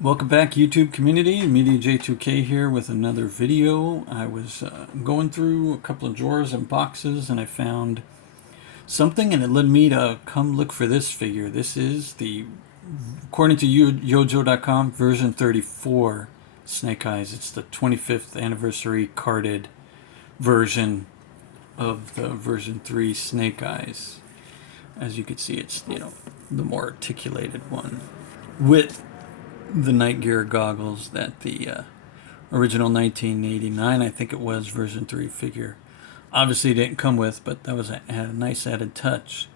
Welcome back, YouTube community. Media J2K here with another video. I was going through a couple of drawers and boxes and I found something, and it led me to come look for this figure. This is the, according to Yojo.com, version 34 Snake Eyes. It's the 25th anniversary carded version of the version 3 Snake Eyes. As you can see, it's, the more articulated one with the night gear goggles that the original 1989, I think it was, version 3 figure obviously didn't come with, but that was a nice added touch.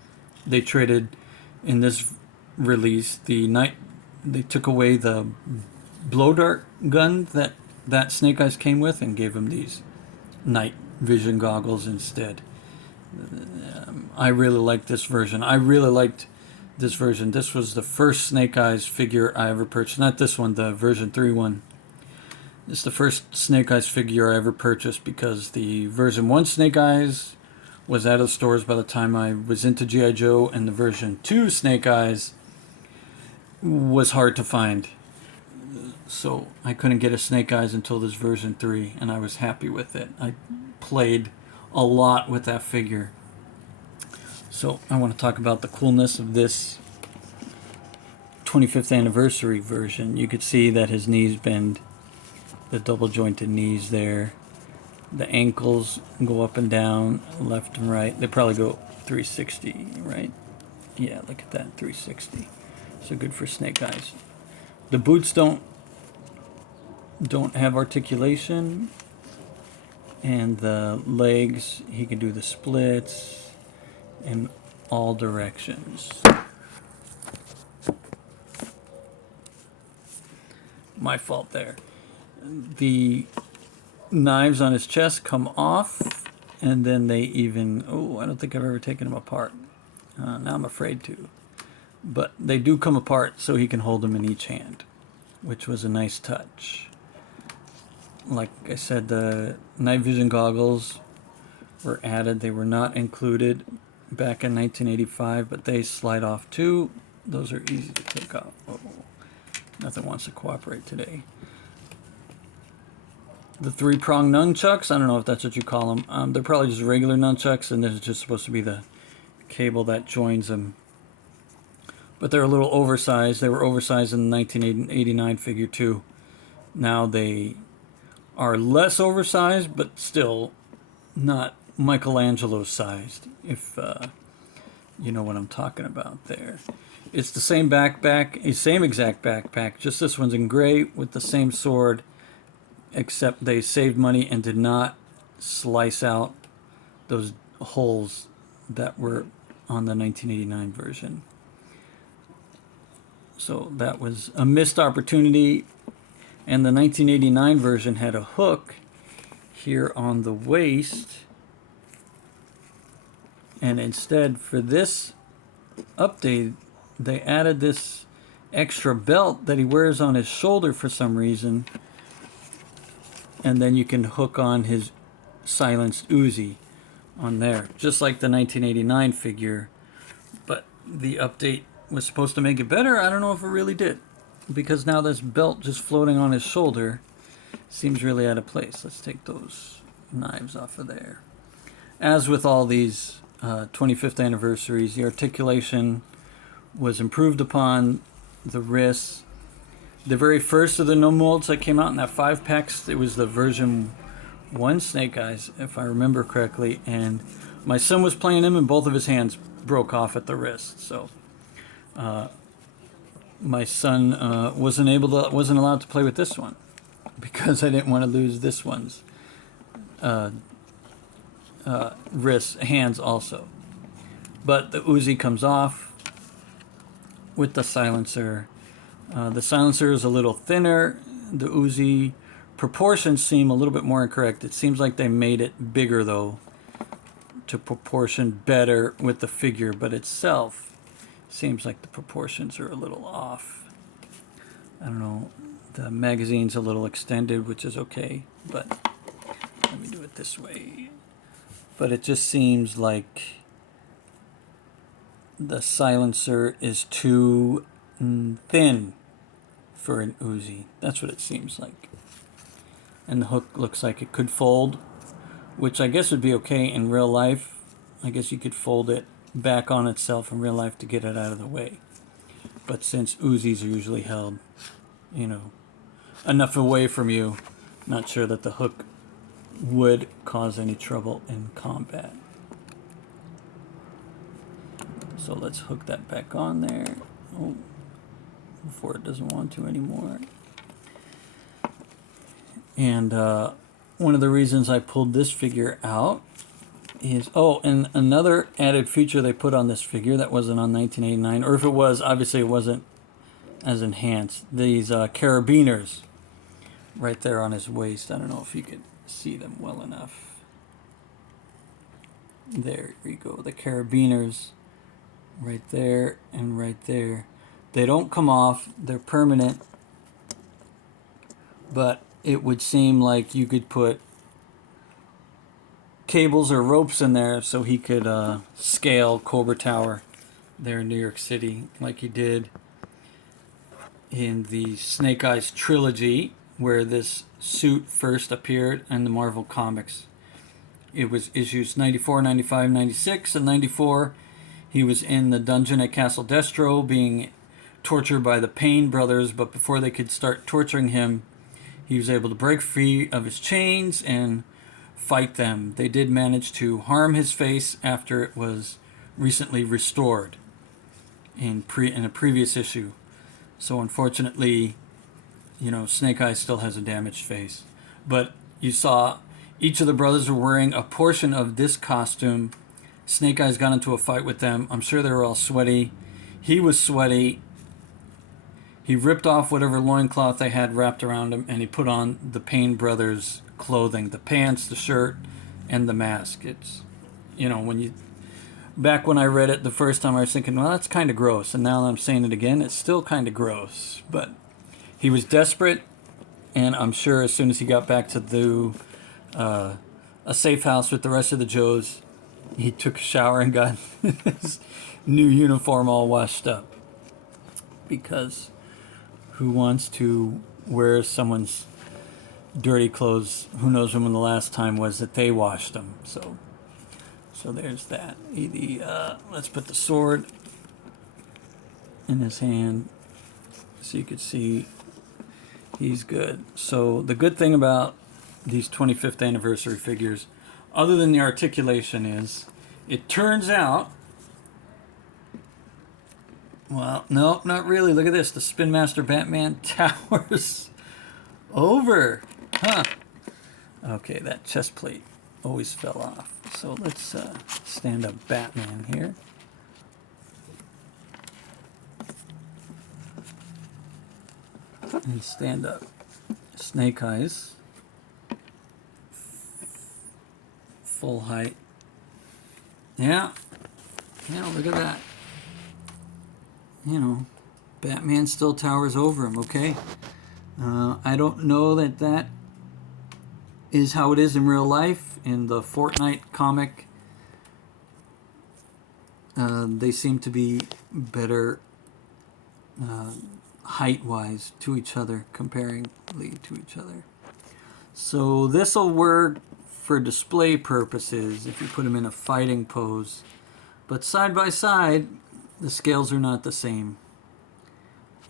They traded in this release they took away the blow dart gun that Snake Eyes came with and gave him these night vision goggles instead. I really liked this version. This was the first Snake Eyes figure I ever purchased. Not this one, the version 3 one. It's the first Snake Eyes figure I ever purchased because the version 1 Snake Eyes was out of stores by the time I was into G.I. Joe, and the version 2 Snake Eyes was hard to find. So I couldn't get a Snake Eyes until this version 3, and I was happy with it. I played a lot with that figure. So I want to talk about the coolness of this 25th anniversary version. You could see that his knees bend, the double jointed knees there. The ankles go up and down, left and right. They probably go 360, right? Yeah, look at that, 360. So good for Snake Eyes. The boots don't have articulation, and the legs, he can do the splits in all directions. My fault there. The knives on his chest come off, and then they even, I don't think I've ever taken them apart. Now I'm afraid to. But they do come apart so he can hold them in each hand, which was a nice touch. Like I said, the night vision goggles were added. They were not included back in 1985, but they slide off too. Those are easy to take off. Nothing wants to cooperate today. The 3-prong nunchucks, I don't know if that's what you call them. They're probably just regular nunchucks, and this is just supposed to be the cable that joins them. But they're a little oversized. They were oversized in the 1989 figure too. Now they are less oversized, but still not Michelangelo sized, if you know what I'm talking about there. It's the same backpack, same exact backpack, just this one's in gray with the same sword, except they saved money and did not slice out those holes that were on the 1989 version. So that was a missed opportunity. And the 1989 version had a hook here on the waist, and instead for this update they added this extra belt that he wears on his shoulder for some reason, and then you can hook on his silenced Uzi on there, just like the 1989 figure. But the update was supposed to make it better. I don't know if it really did, because now this belt just floating on his shoulder seems really out of place. Let's take those knives off of there. As with all these 25th anniversaries, the articulation was improved upon. The wrists, the very first of the no molds that came out in that 5-packs, it was the version 1 Snake Eyes, if I remember correctly, and my son was playing him and both of his hands broke off at the wrist. So my son wasn't allowed to play with this one because I didn't want to lose this one's hands also. But the Uzi comes off with the silencer. The silencer is a little thinner. The Uzi proportions seem a little bit more incorrect. It seems like they made it bigger though to proportion better with the figure, but itself seems like the proportions are a little off. I don't know. The magazine's a little extended, which is okay, but let me do it this way. But it just seems like the silencer is too thin for an Uzi. That's what it seems like. And the hook looks like it could fold, which I guess would be okay in real life. I guess you could fold it back on itself in real life to get it out of the way. But since Uzis are usually held, you know, enough away from you, not sure that the hook would cause any trouble in combat. So let's hook that back on there. Oh, before it doesn't want to anymore. And one of the reasons I pulled this figure out is, oh, and another added feature they put on this figure that wasn't on 1989, or if it was, obviously it wasn't as enhanced. These carabiners right there on his waist. I don't know if you could see them well enough. There we go. The carabiners right there and right there. They don't come off. They're permanent. But it would seem like you could put cables or ropes in there so he could scale Cobra Tower there in New York City like he did in the Snake Eyes trilogy, where this suit first appeared in the Marvel Comics. It was issues 94, 95, 96, and 94 he was in the dungeon at Castle Destro being tortured by the Payne brothers, but before they could start torturing him, he was able to break free of his chains and fight them. They did manage to harm his face after it was recently restored in a previous issue. So unfortunately, you know, Snake Eyes still has a damaged face. But you saw each of the brothers were wearing a portion of this costume. Snake Eyes got into a fight with them. I'm sure they were all sweaty. He was sweaty. He ripped off whatever loincloth they had wrapped around him, and he put on the Payne brothers' clothing, the pants, the shirt, and the mask. It's, you know, back when I read it the first time, I was thinking, well, that's kind of gross. And now that I'm saying it again, it's still kind of gross. But he was desperate, and I'm sure as soon as he got back to the a safe house with the rest of the Joes, he took a shower and got his new uniform all washed up. Because who wants to wear someone's dirty clothes? Who knows when the last time was that they washed them? So there's that. Let's put the sword in his hand so you could see he's good. So the good thing about these 25th anniversary figures, other than the articulation, is it turns out, well, no, not really. Look at this. The Spin Master Batman towers over. Huh. Okay, that chest plate always fell off. So let's stand up Batman here. And stand up Snake Eyes. Full height. Yeah, look at that. You know, Batman still towers over him, okay? I don't know that is how it is in real life. In the Fortnite comic, they seem to be better height-wise to each other, comparingly to each other. So this will work for display purposes if you put them in a fighting pose. But side by side, the scales are not the same.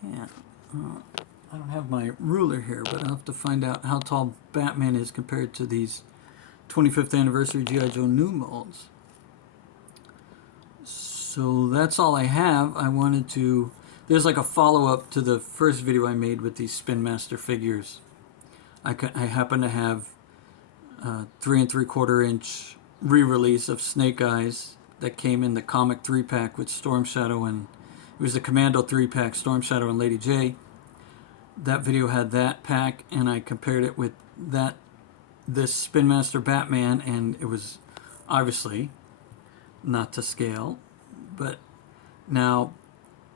Yeah, I don't have my ruler here, but I'll have to find out how tall Batman is compared to these 25th anniversary G.I. Joe new molds. So that's all I have. I wanted to... There's like a follow-up to the first video I made with these Spin Master figures. I happen to have 3 3/4 inch re-release of Snake Eyes that came in the comic 3-pack with Storm Shadow, and it was the Commando 3-pack, Storm Shadow and Lady J. That video had that pack, and I compared it with this Spin Master Batman, and it was obviously not to scale. But now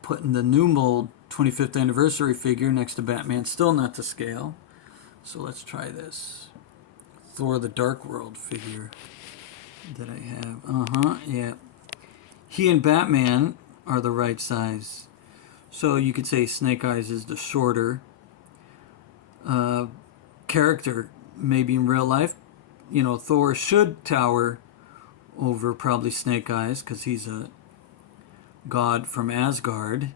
putting the new mold 25th anniversary figure next to Batman, still not to scale. So let's try this. Thor the Dark World figure that I have. Yeah. He and Batman are the right size. So you could say Snake Eyes is the shorter character. Maybe in real life, you know, Thor should tower over probably Snake Eyes because he's a god from Asgard.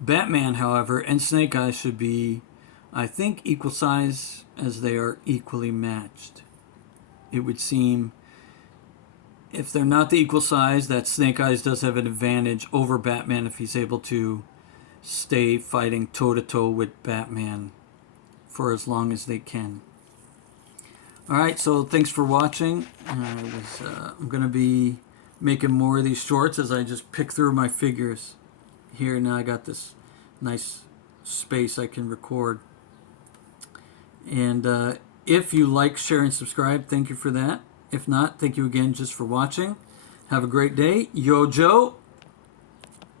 Batman, however, and Snake Eyes should be, I think, equal size, as they are equally matched. It would seem, if they're not the equal size, that Snake Eyes does have an advantage over Batman if he's able to stay fighting toe-to-toe with Batman for as long as they can. Alright, so thanks for watching. I'm going to be making more of these shorts as I just pick through my figures. Here now I got this nice space I can record. And if you like, share, and subscribe, thank you for that. If not, thank you again just for watching. Have a great day. Yo, Joe.